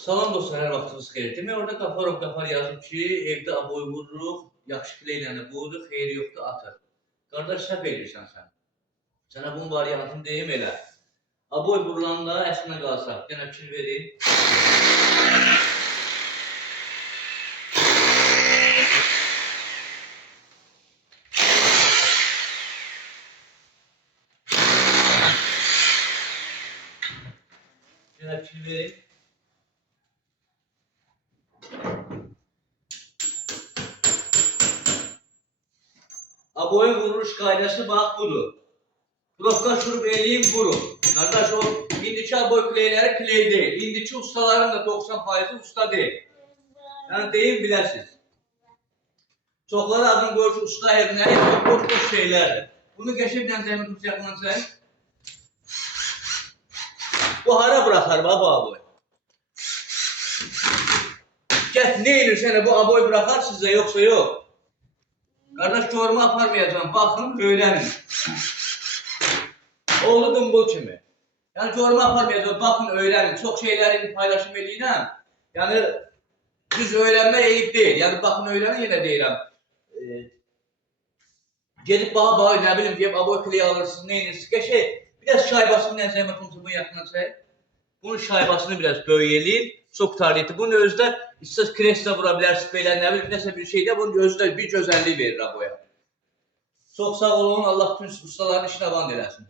Salam dostlar, hər vaxtınız xeyir. Demək, orada Qafarov yazıb ki, evdə aboy vururuq, yaxşı fileyləni budur, xeyri yoxdur, atır. Qardaş, səhv edirsən sən. Sənə bunun variantını deyim elə. Aboy vurulanda əslinə qalsaq, yenə fikir verin. Yenə fikir verin. Aboyun vuruş qaydası bax budur. Blokka şurup eləyim, vurun. Qardaş, o indiki aboy kleyləri kley deyil. İndiki ustaların da 90% usta deyil. Yəni deyim biləsiniz. Çoxları adını qoyur ki, usta evinə, boş şeylərdir. Bunu qəşənglə zəmin tutacaqlanacaq. Bu hara bıraxar bu aboy? Gət, ne edirsən bu aboy bıraxar sizə, yoxsa yox? Qardaş, görmə aparmayacağım, baxın, öyrənin. Oldu dımbıl kimi. Yəni, görmə aparmayacağım, baxın, öyrənin. Çox şeyləri paylaşım eləyirəm. Yəni, düz öyrənmə eyib deyil. Yəni, baxın, öyrənin, yenə deyirəm. Gedib bağa, nə bilim, deyib, aboy kliyi alırsınız, nə edirsiniz? Qəşək, biraz şaybasını nəzəyimə tutun, yaxına çək. Bunun şaybasını biraz böyük eləyir, çox tarihli. Bunun özü də istəs kreslə vura bilərsiniz, belə nə bilim, nəsə bir şeydə bunun özü də bir gözəllik verir aboya. Çox sağ olun, Allah bütün ustaların işini avan eləsin.